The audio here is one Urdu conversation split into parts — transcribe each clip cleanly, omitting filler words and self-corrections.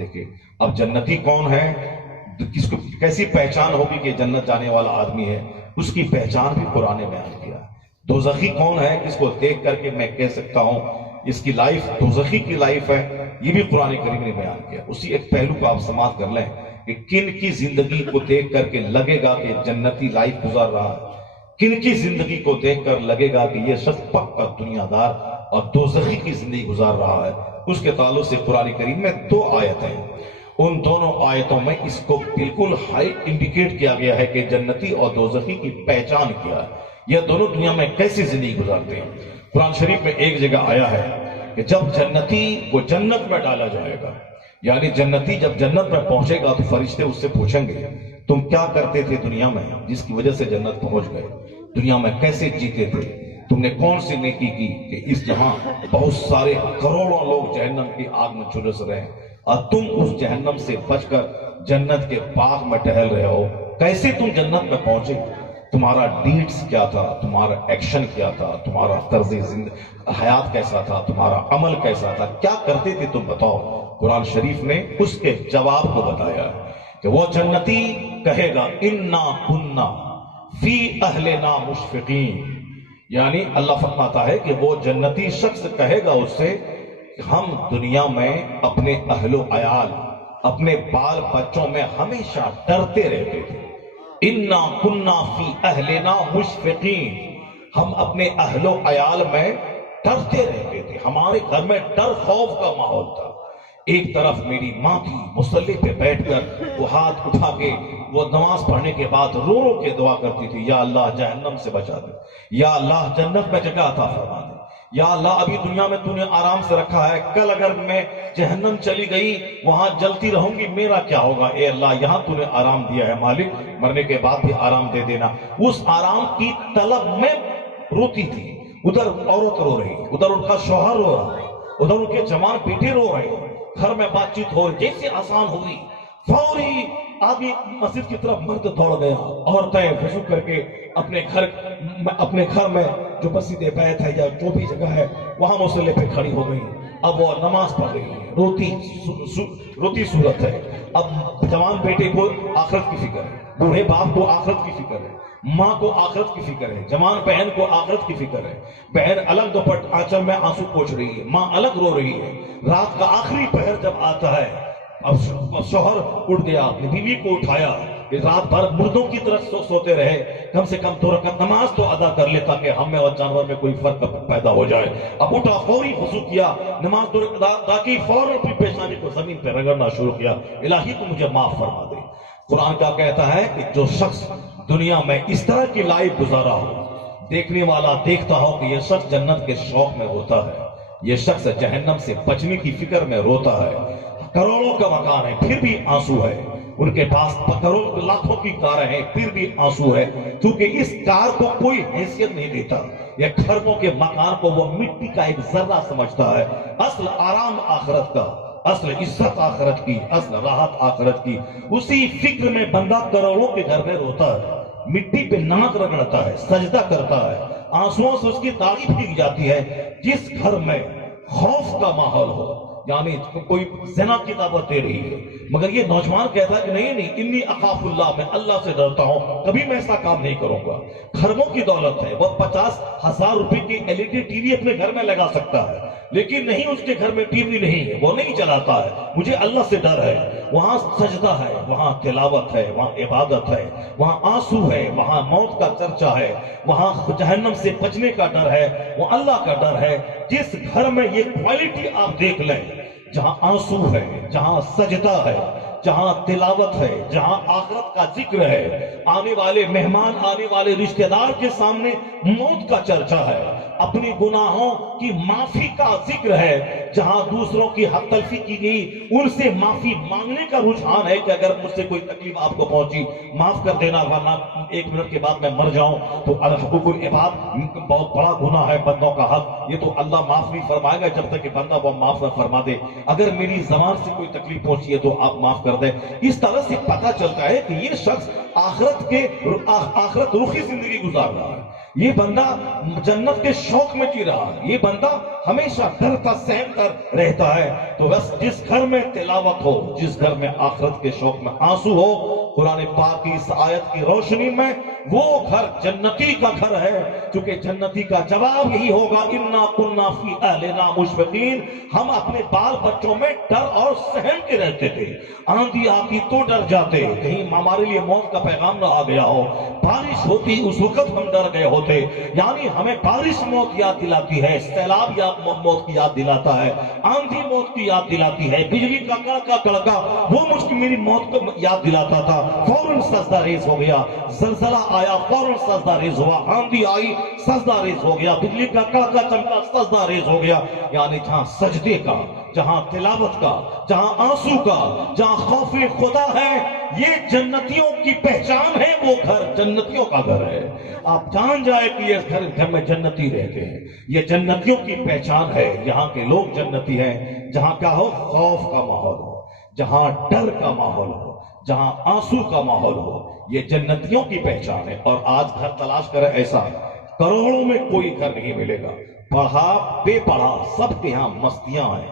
دیکھیں اب جنتی کون ہے، کس کو کیسی پہچان ہوگی کہ جنت جانے والا آدمی ہے، اس کی پہچان بھی قرآن نے بیان کیا ہے۔ دوزخی کون ہے، کس کو دیکھ کر کے میں کہہ سکتا ہوں اس کی لائف دوزخی کی لائف ہے، یہ بھی قرآن کریم نے بیان کیا۔ اسی ایک پہلو کو آپ سماعت کر لیں کہ کن کی زندگی کو دیکھ کر کے لگے گا کہ جنتی لائف گزار رہا ہے، کن کی زندگی کو دیکھ کر لگے گا کہ یہ شخص پکا دنیا دار اور دوزخی کی زندگی گزار رہا ہے۔ اس کے تعلق سے قرآن کریم میں 2 آیت ہیں، ان دونوں آیتوں میں اس کو بالکل ہائی انڈیکیٹ کیا گیا ہے کہ جنتی اور دوزخی کی پہچان کیا ہے، یہ دونوں دنیا میں کیسی زندگی گزارتے ہیں۔ قرآن شریف میں ایک جگہ آیا ہے کہ جب جنتی کو جنت میں ڈالا جائے گا، یعنی جنتی جب جنت میں پہنچے گا تو فرشتے اس سے پوچھیں گے تم کیا کرتے تھے دنیا میں جس کی وجہ سے جنت پہنچ گئے، دنیا میں کیسے جیتے تھے، تم نے کون سی نیکی کی کہ اس جہاں بہت سارے کروڑوں لوگ جہنم کی آگ میں جھلس رہے ہیں اور تم اس جہنم سے بچ کر جنت کے باغ میں ٹہل رہے ہو، کیسے تم جنت میں پہنچے، تمہارا ڈیڈز کیا تھا، تمہارا ایکشن کیا تھا، تمہارا طرز حیات کیسا تھا، تمہارا عمل کیسا تھا، کیا کرتے تھے تم بتاؤ۔ قرآن شریف نے اس کے جواب کو بتایا کہ وہ جنتی کہے گا انا کننا فی اہلنا مشفقین، یعنی اللہ فرماتا ہے کہ وہ جنتی شخص کہے گا اس سے کہ ہم دنیا میں اپنے اہل و عیال، اپنے بال بچوں میں ہمیشہ ڈرتے رہتے تھے۔ انا کننا فی اہلنا مشفقین، ہم اپنے اہل و عیال میں ڈرتے رہتے تھے، ہمارے گھر میں ڈر خوف کا ماحول تھا۔ ایک طرف میری ماں تھی مصلی پہ بیٹھ کر وہ ہاتھ اٹھا کے وہ نماز پڑھنے کے بعد رو رو کے دعا کرتی تھی، یا اللہ جہنم سے بچا دے، یا اللہ جنت میں جگہ عطا فرما دے، یا اللہ ابھی دنیا میں تو نے آرام سے رکھا ہے، کل اگر میں جہنم چلی گئی وہاں جلتی رہوں گی میرا کیا ہوگا، اے اللہ یہاں تو نے آرام دیا ہے مالک، مرنے کے بعد بھی آرام دے دینا۔ اس آرام کی طلب میں روتی تھی، ادھر عورت رو رہی، ادھر ان کا شوہر رو رہا، ادھر ان کے جوان بیٹے رو رہے، گھر میں بات چیت ہو رہی، جیسے آسان ہوئی فوری آدمی مسجد کی طرف مرد دوڑ گیا، عورتیں وضو کر کے اپنے گھر میں جو مسجد بیت ہے یا جو بھی جگہ ہے وہاں مصلی پہ کھڑی ہو گئی، اب وہ نماز پڑھ رہی ہے، روتی صورت ہے۔ اب جوان بیٹے کو آخرت کی فکر ہے، بوڑھے باپ کو آخرت کی فکر ہے، ماں کو آخرت کی فکر ہے، جوان بہن کو آخرت کی فکر ہے، بہن الگ دوپٹ آنچل میں آنسو پوچھ رہی ہے، ماں الگ رو رہی ہے۔ رات کا آخری پہر جب آتا ہے، اب شوہر اٹھ گیا، اپنی بیوی کو اٹھایا کہ رات بھر مردوں کی طرح سوتے رہے، کم سے کم 2 رکعت نماز تو ادا کر لے تاکہ ہم میں اور جانور میں کوئی فرق پیدا ہو جائے۔ اب اٹھا، فوری وضو کیا، نماز 2 رکعت ادا کی، فوراً اپنی پیشانی کو زمین پہ رگڑنا شروع کیا، الہی تو مجھے معاف فرما دے۔ قرآن کیا کہتا ہے کہ جو شخص دنیا میں اس طرح کی لائف گزارا ہو، دیکھنے والا دیکھتا ہو کہ یہ شخص جنت کے شوق میں روتا ہے، یہ شخص جہنم سے بچنے کی فکر میں روتا ہے، کروڑوں کا مکان ہے پھر بھی آنسو ہے، ان کے پاس کروڑوں لاکھوں کی کاریں ہیں پھر بھی آنسو ہے، کیونکہ اس کار کو کوئی حیثیت نہیں دیتا، یہ گھروں کے مکان کو وہ مٹی کا ایک ذرہ سمجھتا ہے۔ اصل آرام آخرت کا، اصل عزت آخرت کی، اصل راحت آخرت کی، اسی فکر میں بندہ کروڑوں کے گھر میں روتا ہے، مٹی پہ نمک رگڑتا ہے، سجدہ کرتا ہے، آنسوؤں سے اس کی داڑھی بھیگ جاتی ہے۔ جس گھر میں خوف کا ماحول ہو، یعنی کوئی زنا کی دعوت دے رہی ہے مگر یہ نوجوان کہتا ہے کہ نہیں انی اخاف اللہ، میں اللہ سے ڈرتا ہوں، کبھی میں ایسا کام نہیں کروں گا۔ گھروں کی دولت ہے، وہ 50,000 روپے کی LED ٹی وی اپنے گھر میں لگا سکتا ہے، لیکن نہیں اس کے گھر میں ٹی وی نہیں ہے، وہ نہیں چلاتا ہے، مجھے اللہ سے ڈر ہے۔ وہاں سجدہ ہے، وہاں تلاوت ہے، وہاں عبادت ہے، وہاں آنسو ہے، وہاں موت کا چرچا ہے، وہاں جہنم سے بچنے کا ڈر ہے، وہ اللہ کا ڈر ہے۔ جس گھر میں یہ کوالٹی آپ دیکھ لیں، جہاں آنسو ہے، جہاں سجدہ ہے، جہاں تلاوت ہے، جہاں آخرت کا ذکر ہے، آنے والے مہمان، آنے والے رشتہ دار کے سامنے موت کا چرچا ہے، اپنی گناہوں کی معافی کا ذکر ہے، جہاں دوسروں کی حق تلفی کی گئی ان سے معافی مانگنے کا رجحان ہے کہ اگر مجھ سے کوئی تکلیف آپ کو پہنچی معاف کر دینا، ورنہ 1 منٹ کے بعد میں مر جاؤں تو الحقوق العباد بہت بڑا گناہ ہے، بندوں کا حق، یہ تو اللہ معاف نہیں فرمائے گا جب تک کہ بندہ وہ معاف نہ فرما دے، اگر میری زبان سے کوئی تکلیف پہنچی ہے تو آپ معاف کر دیں۔ اس طرح سے پتہ چلتا ہے کہ یہ شخص آخرت رخی زندگی گزار رہا ہے۔ یہ بندہ جنت کے شوق میں جی رہا ہے، یہ بندہ ہمیشہ ڈرتا سہمتا رہتا ہے۔ تو بس جس گھر میں تلاوت ہو، جس گھر میں آخرت کے شوق میں آنسو ہو، قرآن پاک کی اس آیت کی روشنی میں وہ گھر جنتی کا گھر ہے، کیونکہ جنتی کا جواب یہی ہوگا انا کنا فی اہلنا مشفقین، ہم اپنے بال بچوں میں ڈر اور سہم کے رہتے تھے، آندھی آتی تو ڈر جاتے، کہیں ہمارے لیے موت کا پیغام نہ آ گیا ہو، بارش ہوتی اس وقت ہم ڈر گئے ہوتے، یعنی ہمیں بارش موت یاد دلاتی ہے، سیلاب موت کی یاد دلاتا ہے، آندھی موت کی یاد دلاتی ہے، بجلی کا کڑکا کڑکا وہ مجھ کی میری موت کو یاد دلاتا تھا، فوراً سجدہ ریز ہو گیا، زلزلہ آیا فوراً سجدہ ریز ہوا، آندھی آئی سجدہ ریز ہو گیا، بجلی کا کڑکا چمکا سجدہ ریز ہو گیا۔ یعنی جہاں سجدے کا، جہاں تلاوت کا، جہاں آنسو کا، جہاں خوف خدا ہے، یہ جنتیوں کی پہچان ہے، وہ گھر جنتیوں کا گھر ہے۔ آپ جان جائے کہ یہ گھر میں جنتی رہتے ہیں، یہ جنتیوں کی پہچان ہے، یہاں کے لوگ جنتی ہیں، جہاں کیا ہو، خوف کا ماحول ہو، جہاں ڈر کا ماحول ہو، جہاں آنسو کا ماحول ہو، یہ جنتیوں کی پہچان ہے۔ اور آج گھر تلاش کرے ایسا کروڑوں میں کوئی گھر نہیں ملے گا، پڑھا بے پڑھا سب کے ہاں مستیاں ہیں،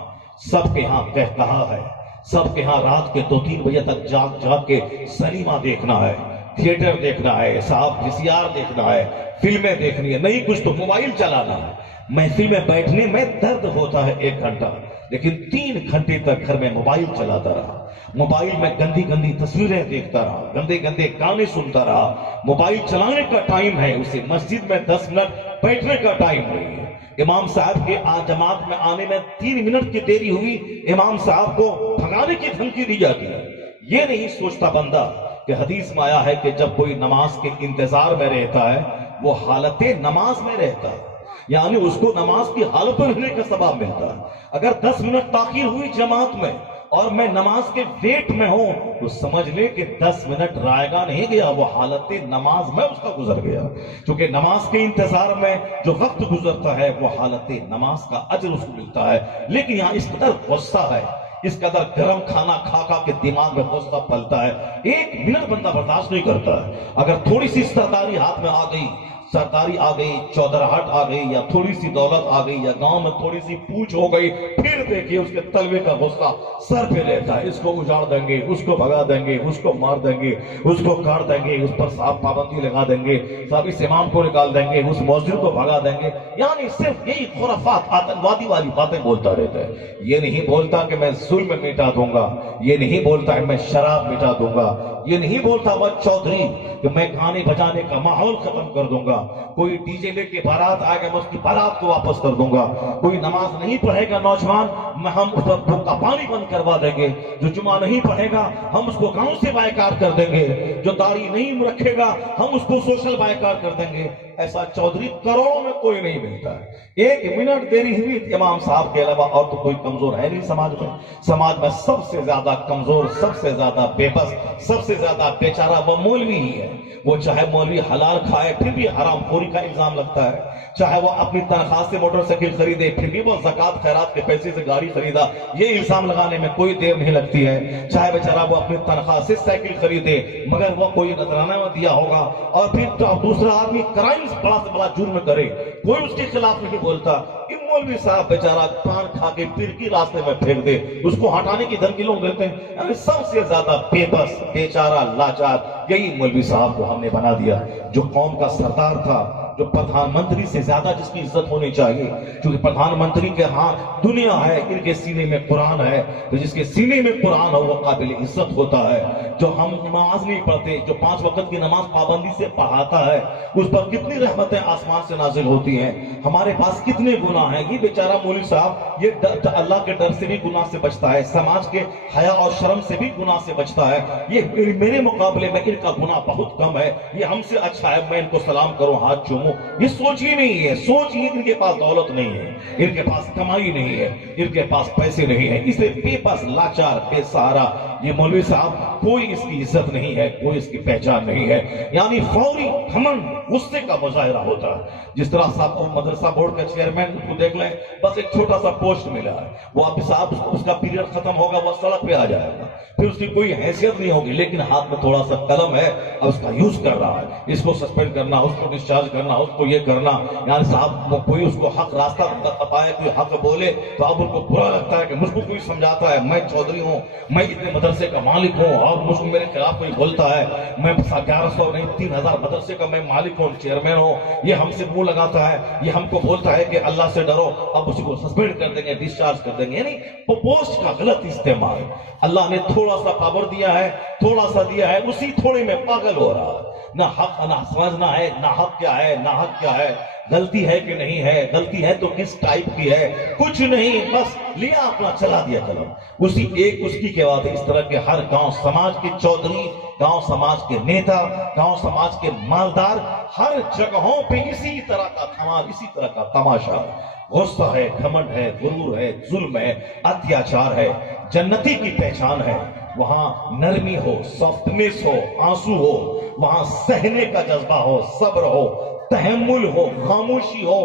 سب کے ہاں کہکہا ہے، سب کے ہاں رات کے 2-3 بجے تک جاگ جاگ کے سنیما دیکھنا ہے، تھیٹر دیکھنا ہے، صاحب VCR دیکھنا ہے، فلمیں دیکھنی ہے، نہیں کچھ تو موبائل چلانا ہے۔ محفل میں بیٹھنے میں درد ہوتا ہے 1 گھنٹہ، لیکن 3 گھنٹے تک گھر میں موبائل چلاتا رہا، موبائل میں گندی گندی تصویریں دیکھتا رہا، گندے گندے گانے سنتا رہا۔ موبائل چلانے کا ٹائم ہے، اسے مسجد میں 10 منٹ بیٹھنے کا ٹائم نہیں ہے۔ امام صاحب کے جماعت میں آنے میں 3 منٹ کی دیری ہوئی، امام صاحب کو بھگانے کی دھمکی دی جاتی ہے۔ یہ نہیں سوچتا بندہ کہ حدیث میں آیا ہے کہ جب کوئی نماز کے انتظار میں رہتا ہے وہ حالت نماز میں رہتا ہے، یعنی اس کو نماز کی حالت میں رہنے کا ثواب ملتا ہے۔ اگر 10 منٹ تاخیر ہوئی جماعت میں اور میں نماز کے ویٹ میں ہوں تو سمجھ لے کہ 10 منٹ رائے گا نہیں گیا، وہ حالت نماز میں اس کا گزر گیا، کیونکہ نماز کے انتظار میں جو وقت گزرتا ہے وہ حالت نماز کا اجر اس کو ملتا ہے۔ لیکن یہاں اس قدر غصہ ہے، اس قدر گرم کھانا کھا کھا کے دماغ میں غصہ پلتا ہے، 1 منٹ بندہ برداشت نہیں کرتا ہے۔ اگر تھوڑی سی سرداری ہاتھ میں آ گئی، سرداری آ گئی، چودراہٹ آ گئی، یا تھوڑی سی دولت آ گئی، یا گاؤں میں تھوڑی سی پوچھ ہو گئی، پھر دیکھیے اس کے تلوے کا غصہ سر پہ رہتا ہے، اس کو اجاڑ دیں گے، اس کو بھگا دیں گے، اس کو مار دیں گے، اس کو کاٹ دیں گے، اس پر صاحب پابندی لگا دیں گے، صاحب اس امام کو نکال دیں گے، اس مؤذن کو بھگا دیں گے۔ یعنی صرف یہی خرافات آتنکوادی والی باتیں بولتا رہتا ہے۔ یہ نہیں بولتا کہ میں ظلم مٹا دوں گا، یہ نہیں بولتا کہ میں شراب مٹا دوں گا، یہ نہیں بولتا وہ چودھری کہ میں گانے بجانے کا ماحول ختم کر دوں گا، کوئی ڈی جے لے کے بارات آئے گا میں اس کی بارات کو واپس کر دوں گا، کوئی نماز نہیں پڑھے گا نوجوان ہم اس پر بھوک کا پانی بند کروا دیں گے، جو جمعہ نہیں پڑھے گا ہم اس کو گاؤں سے بائیکاٹ کر دیں گے، جو داڑھی نہیں رکھے گا ہم اس کو سوشل بائیکاٹ کر دیں گے۔ ایسا چودھری کروڑوں میں کوئی نہیں ملتا ہے۔ 1 منٹ دیری ہوئی امام صاحب کے علاوہ اور تو کوئی کمزور ہے نہیں سماج میں۔ سماج میں سب سے زیادہ کمزور، سب سے زیادہ بے بس، سب سے زیادہ بیچارہ وہ مولوی ہی ہے۔ وہ چاہے مولوی حلال کھائے پھر بھی حرام خوری کا الزام لگتا ہے، چاہے وہ اپنی تنخواہ سے موٹر سائیکل خریدے پھر بھی وہ زکوٰۃ خیرات کے پیسے سے گاڑی خریدا، یہ الزام لگانے میں کوئی دیر نہیں لگتی ہے۔ چاہے بیچارہ وہ اپنی تنخواہ سے سائیکل خریدے مگر وہ کوئی نذرانہ دیا ہوگا، اور پھر دوسرا آدمی کرائمز بڑا سے بڑا جرم کرے کوئی اس کے خلاف نہیں بولتا۔ مولوی صاحب بیچارہ پان کھا کے پیر کی راستے میں پھینک دے، اس کو ہٹانے کی دھمکی لوگ دیتے ہیں۔ یعنی سب سے زیادہ بے بس، بیچارہ، لاچار یہی مولوی صاحب کو ہم نے بنا دیا، جو قوم کا سردار تھا، جو پردھان منتری سے زیادہ جس کی عزت ہونی چاہیے، کیونکہ پردھان منتری کے ہاں دنیا ہے، ان کے سینے میں قرآن ہے، تو جس کے سینے میں قرآن ہو وہ قابل عزت ہوتا ہے۔ جو ہم نماز نہیں پڑھتے، جو 5 وقت کی نماز پابندی سے پڑھاتا ہے، اس پر کتنی رحمتیں آسمان سے نازل ہوتی ہیں، ہمارے پاس کتنے گناہ ہیں۔ یہ بیچارہ مولوی صاحب یہ اللہ کے ڈر سے بھی گناہ سے بچتا ہے، سماج کے حیا اور شرم سے بھی گناہ سے بچتا ہے۔ یہ میرے مقابلے میں ان کا گناہ بہت کم ہے، یہ ہم سے اچھا ہے میں ان کو سلام کروں، ہاتھ چوموں، یہ سوچ ہی نہیں ہے۔ سوچ ہی ان کے پاس دولت نہیں ہے، ان کے پاس کمائی نہیں ہے، ان کے پاس پیسے نہیں ہے، اس لیے بے پاس، لاچار، بے سہارا یہ مولوی صاحب، کوئی اس کی عزت نہیں ہے، کوئی اس کی پہچان نہیں ہے۔ یعنی فوری گھمنڈ، غصے کا مظاہرہ ہوتا ہے۔ جس طرح صاحب مدرسہ بورڈ کا چیئرمین کو دیکھ لیں، بس ایک چھوٹا سا پوسٹ ملا ہے، وہ اب صاحب اس کا پیریڈ ختم ہوگا وہ سڑک پہ آ جائے گا، پھر اس کی کوئی حیثیت نہیں ہوگی، لیکن ہاتھ میں تھوڑا سا قلم ہے، اب اس کا یوز کر رہا ہے، اس کو سسپینڈ کرنا، اس کو ڈسچارج کرنا، اس کو یہ کرنا. یعنی صاحب کوئی اس کو حق راستہ بتائے, کوئی حق بولے تو اب ان کو برا لگتا ہے کہ مجھ کو کوئی سمجھاتا ہے, میں چودھری ہوں, میں اتنے مدرسے کا مالک ہوں اور مجھ کو میرے خلاف کوئی بولتا ہے, میں 1100 نہیں 3000 مدرسے کا میں مالک ہوں, چیئرمین ہوں, یہ ہم سے منہ لگاتا ہے, یہ ہم کو بولتا ہے کہ اللہ سے ڈرو, اب اس کو سسپینڈ کر دیں گے, ڈسچارج کر دیں گے. یعنی پوسٹ کا غلط استعمال. اللہ نے تھوڑا سا پاور دیا ہے, تھوڑا سا دیا ہے, اسی تھوڑے میں پاگل ہو رہا ہے. نہ حق نہ سمجھنا ہے, نہ حق کیا ہے نہ حق کیا ہے, غلطی ہے کہ نہیں ہے, غلطی ہے تو کس ٹائپ کی ہے, کچھ نہیں, بس لیا اپنا چلا دیا قلم. اسی ایک اس کی بات ہے. اس طرح کے ہر گاؤں سماج کے چودھری, گاؤں سماج کے نیتا, گاؤں سماج کے مالدار, ہر جگہوں پہ اسی طرح کا دھمال, اسی طرح کا تماشا. غصہ ہے, گھمنڈ ہے, غرور ہے, ظلم ہے, اتیاچار ہے. جنتی کی پہچان ہے وہاں نرمی ہو, سافٹنس ہو, آنسو ہو, وہاں سہنے کا جذبہ ہو, صبر ہو, تحمل ہو, خاموشی ہو,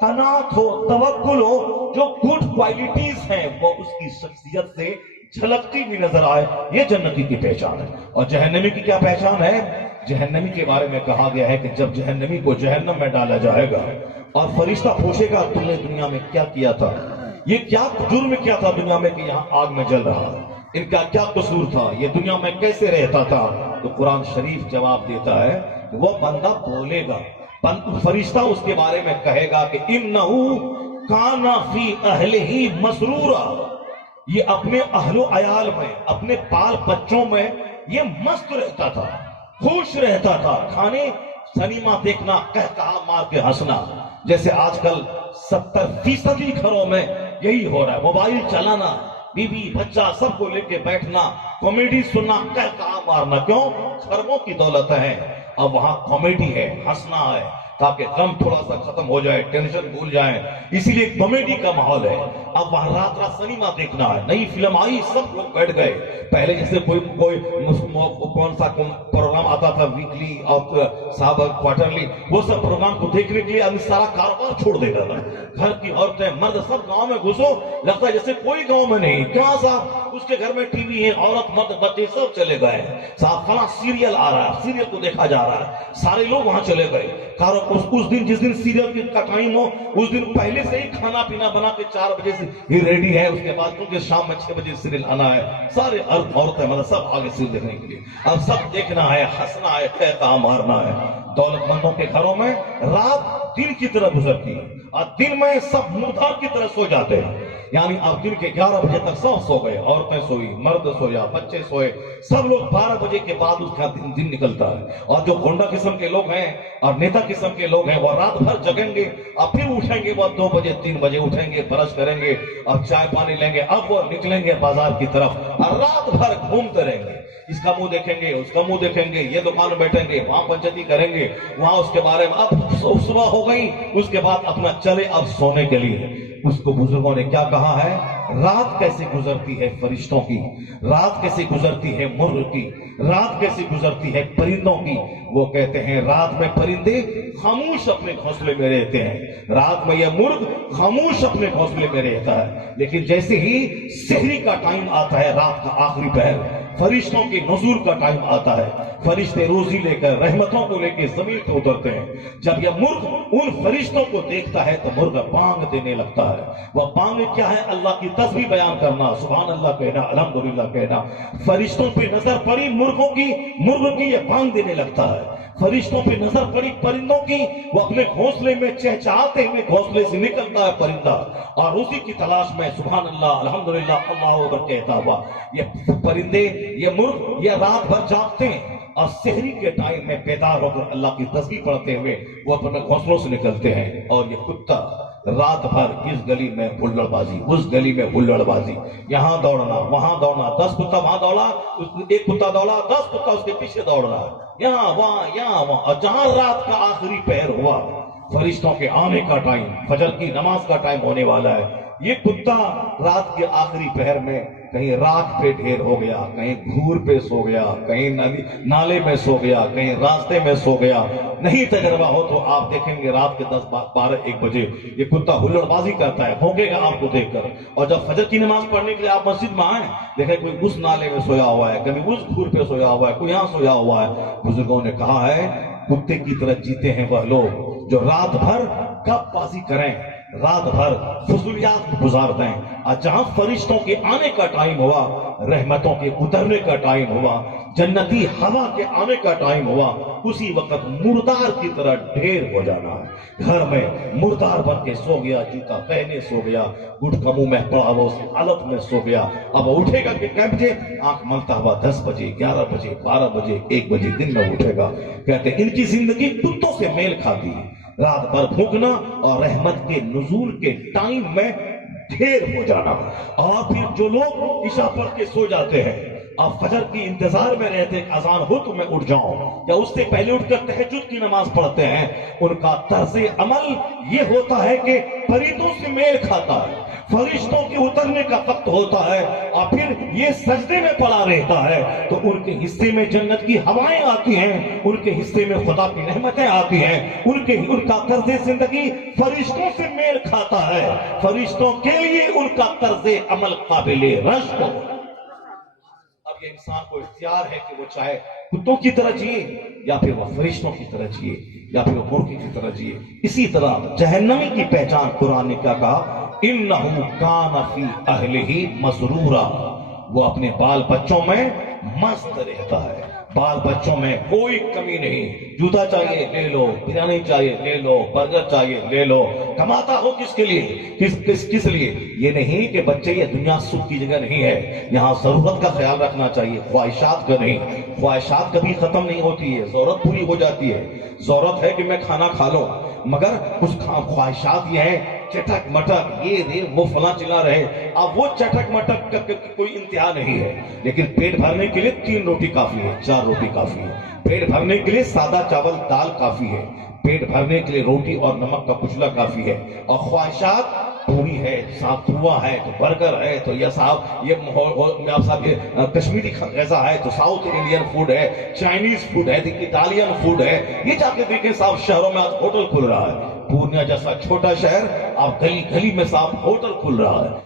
قناعت ہو, توکل ہو. جو گڈ کوالٹیز ہیں وہ اس کی شخصیت سے جھلکتی بھی نظر آئے, یہ جنتی کی پہچان ہے. اور جہنمی کی کیا پہچان ہے؟ جہنمی کے بارے میں کہا گیا ہے کہ جب جہنمی کو جہنم میں ڈالا جائے گا اور فرشتہ پوچھے گا تم نے دنیا میں کیا کیا تھا, یہ کیا جرم کیا تھا دنیا میں کہ یہاں آگ میں جل رہا ہے, ان کا کیا قصور تھا, یہ دنیا میں کیسے رہتا تھا؟ تو قرآن شریف جواب دیتا ہے کہ وہ بندہ بولے گا, فرشتہ اس کے بارے میں کہے گا کہ اِنَّهُ كَانَ فِي أَهْلِهِ مَسْرُورًا, یہ اپنے اہل و عیال میں, اپنے بال بچوں میں یہ مست رہتا تھا, خوش رہتا تھا. کھانے سنیما دیکھنا, قہقہا مار کے ہنسنا, جیسے آج کل 70% گھروں میں یہی ہو رہا ہے. موبائل چلانا, بیوی بچہ سب کو لے کے بیٹھنا, کامیڈی سننا, قہقہا مارنا. کیوں؟ خربوں کی دولت ہے. اب وہاں کامیڈی ہے, ہنسنا ہے, تاکہ غم تھوڑا سا ختم ہو جائے, ٹینشن بھول جائیں, اسی لیے کامیڈی کا ماحول ہے. اب وہاں رات رات سنیما دیکھنا ہے, نئی فلم آئی, سب لوگ بیٹھ گئے. پہلے جیسے کوئی کون سا پروگرام آتا تھا, ویکلی اور صاحب کوارٹرلی, وہ سب پروگرام کو دیکھنے کے لیے ابھی سارا کاروبار چھوڑ دیتا تھا. گھر کی عورتیں مرد سب گاؤں میں گھسو, لگتا ہے جیسے کوئی گاؤں میں نہیں. کہاں صاحب اس کے گھر میں ٹی وی ہے, عورت مرد بچے سب چلے گئے. صاحب فلاں سیریل آ رہا ہے, سیریل کو دیکھا جا رہا ہے, سارے لوگ وہاں چلے گئے. اس دن جس دن سیریل کا ٹائم ہو اس دن پہلے سے ہی کھانا پینا بنا کے 4 بجے سے ہی ریڈی ہے. اس کے بعد کیونکہ شام میں 6 بجے سیریل آنا ہے, سارے عورتیں مطلب سب آگے سیریل دیکھنے کے لیے. اب سب دیکھنا ہے, ہنسنا ہے, قہقہا مارنا ہے. دولت مندوں کے گھروں میں رات دن کی طرح گزرتی ہے اور دن میں سب مردار کی طرح سو جاتے ہیں. یعنی اب دن کے 11 بجے تک سب سو گئے, عورتیں سوئی, مرد سویا, بچے سوئے, سب لوگ 12 بجے کے بعد اس کا دن نکلتا ہے. اور جو گنڈا قسم کے لوگ ہیں اور نیتا قسم کے لوگ ہیں وہ رات بھر جگیں گے اور پھر اٹھیں گے, وہ 2 بجے 3 بجے اٹھیں گے, برش کریں گے اور چائے پانی لیں گے. اب وہ نکلیں گے بازار کی طرف اور رات بھر گھومتے رہیں گے. اس کا منہ دیکھیں گے, اس کا منہ دیکھیں گے, یہ دکان میں بیٹھیں گے, وہاں پنچتی کریں گے, وہاں اس کے بارے میں. اب صبح ہو گئی, اس کے بعد اپنا چلے اب سونے کے لیے. اس کو بزرگوں نے کیا کہا ہے, رات کیسے گزرتی ہے فرشتوں کی, رات کیسے گزرتی ہے مرغ کی, رات کیسے گزرتی ہے پرندوں کی. وہ کہتے ہیں رات میں پرندے خاموش اپنے گھونسلے میں رہتے ہیں, رات میں یہ مرغ خاموش اپنے گھونسلے میں رہتا ہے. لیکن جیسے ہی سحری کا ٹائم آتا ہے, رات کا آخری پہر, فرشتوں کے نزول کا ٹائم آتا ہے, فرشتے روزی لے کر رحمتوں کو لے کے زمین پہ اترتے ہیں. جب یہ مرغ ان فرشتوں کو دیکھتا ہے تو مرغ بانگ دینے لگتا ہے. وہ بانگ کیا ہے؟ اللہ کی تسبیح بیان کرنا, سبحان اللہ کہنا, الحمدللہ کہنا. فرشتوں پہ نظر پڑی مرغوں کی, مرغ کی یہ بانگ دینے لگتا ہے. فرشتوں پہ نظر پڑی پرندوں کی, وہ اپنے گھونسلے میں چہچہاتے ہوئے گھونسلے سے نکلتا ہے پرندہ اور روزی کی تلاش میں سبحان اللہ الحمدللہ اللہ اکبر کہتا ہوا. یہ پرندے, یہ مرغ, یہ رات بھر جاگتے ہیں اور سحری کے ٹائم میں بیدار ہو کر اللہ کی تسبیح پڑھتے ہوئے وہ اپنے گھونسلوں سے نکلتے ہیں. اور یہ کتا رات بھر اس گلی میں ہلڑ بازی, اس گلی میں ہلڑ بازی, یہاں دوڑنا, وہاں دوڑنا, 10 کتا وہاں دوڑا, ایک کتا دوڑا, 10 کتا اس کے پیچھے دوڑ رہا ہے, یہاں وہاں. اور جہاں رات کا آخری پہر ہوا, فرشتوں کے آنے کا ٹائم, فجر کی نماز کا ٹائم ہونے والا ہے, یہ کتا رات کے آخری پہر میں کہیں راکھ پہ ڈھیر ہو گیا, کہیں گھور پہ سو گیا, کہیں نالے میں سو گیا, کہیں راستے میں سو گیا. نہیں تجربہ ہو تو آپ دیکھیں گے رات کے 10 12 1 بجے یہ کتا ہلڑ بازی کرتا ہے, بھونکے گا آپ کو دیکھ کر. اور جب فجر کی نماز پڑھنے کے لیے آپ مسجد میں آئیں, دیکھیں کوئی اس نالے میں سویا ہوا ہے, کبھی اس گھور پہ سویا ہوا ہے, کوئی یہاں سویا ہوا ہے. بزرگوں نے کہا ہے کتے کی طرح جیتے ہیں وہ لوگ جو رات بھر گپ بازی کریں، رات بھر فضولیات گزار دیں، اور جہاں فرشتوں کے آنے کا ٹائم ہوا، رحمتوں کے اترنے کا ٹائم ہوا، جنتی ہوا کے آنے کا ٹائم ہوا، اسی وقت مردار کی طرح ڈھیر ہو جانا ہے۔ گھر میں مردار بن کے سو گیا، جوتا پہنے سو گیا، گٹکا منہ میں پڑا ہوا اس حالت میں سو گیا، اب وہ اٹھے گا کہ کئے بجے؟ آنکھ ملتا ہوا 10 بجے، 11 بجے، 12 بجے، 1 بجے دن میں اٹھے گا۔ کہتے ہیں ان کی زندگی کتوں سے میل کھاتی ہے، رات بھر بھوکنا اور رحمت کے نزول کے ٹائم میں ڈھیر ہو جانا۔ اور پھر جو لوگ عشاء پڑھ کے سو جاتے ہیں، آپ فجر کی انتظار میں رہتے کہ اذان ہو تو میں اٹھ جاؤں، یا اس سے پہلے اٹھ کر تہجد کی نماز پڑھتے ہیں، ان کا طرز عمل یہ ہوتا ہے کہ پریتوں سے میل کھاتا ہے، فرشتوں کے اترنے کا وقت ہوتا ہے، اور پھر یہ سجدے میں پڑا رہتا ہے تو ان کے حصے میں جنت کی ہوائیں آتی ہیں، ان کے حصے میں خدا کی رحمتیں آتی ہیں، ان کا طرز زندگی فرشتوں سے میل کھاتا ہے، فرشتوں کے لیے ان کا طرز عمل قابل رشک ہو۔ اب یہ انسان کو اختیار ہے کہ وہ چاہے کتوں کی طرح جیے، یا پھر وہ فرشتوں کی طرح جیے، یا پھر وہ مرغی کی طرح جیے۔ اسی طرح جہنمی کی پہچان قرآن نے کیا کہا؟ اِنَّهُ كَانَ فِي أَهْلِهِ مَسْرُورًا، وہ اپنے بال بچوں میں مست رہتا ہے، بال بچوں میں کوئی کمی نہیں، جوتا چاہیے لے لو، بریانی چاہیے لے لو، برگر چاہیے لے لو۔ کماتا ہو کس کے لیے؟ کس لیے؟ یہ نہیں کہ بچے یہ دنیا سکھ کی جگہ نہیں ہے، یہاں ضرورت کا خیال رکھنا چاہیے، خواہشات کا نہیں۔ خواہشات کبھی ختم نہیں ہوتی ہے، ضرورت پوری ہو جاتی ہے۔ ضرورت ہے کہ میں کھانا کھا لوں، مگر کچھ خواہشات یہ ہیں چٹک مٹک، یہ دے وہ فلاں چلا رہے، اب وہ چٹک مٹک کا کوئی انتہا نہیں ہے۔ لیکن پیٹ بھرنے کے لیے 3 روٹی کافی ہے، 4 روٹی کافی ہے، پیٹ بھرنے کے لیے سادہ چاول دال کافی ہے، پیٹ بھرنے کے لیے روٹی اور نمک کا کچلا کافی ہے۔ اور خواہشات پوری ہے، صاحب ہوا ہے تو برگر ہے تو یا صاحب یہ کشمیری غذا ہے تو ساؤتھ انڈین فوڈ ہے، چائنیز فوڈ ہے، اٹالین فوڈ ہے۔ یہ جا کے دیکھیں صاحب شہروں میں آج ہوٹل کھل رہا ہے، پورنیہ جیسا چھوٹا شہر، آپ گلی گلی میں صاحب ہوٹل کھل رہا ہے۔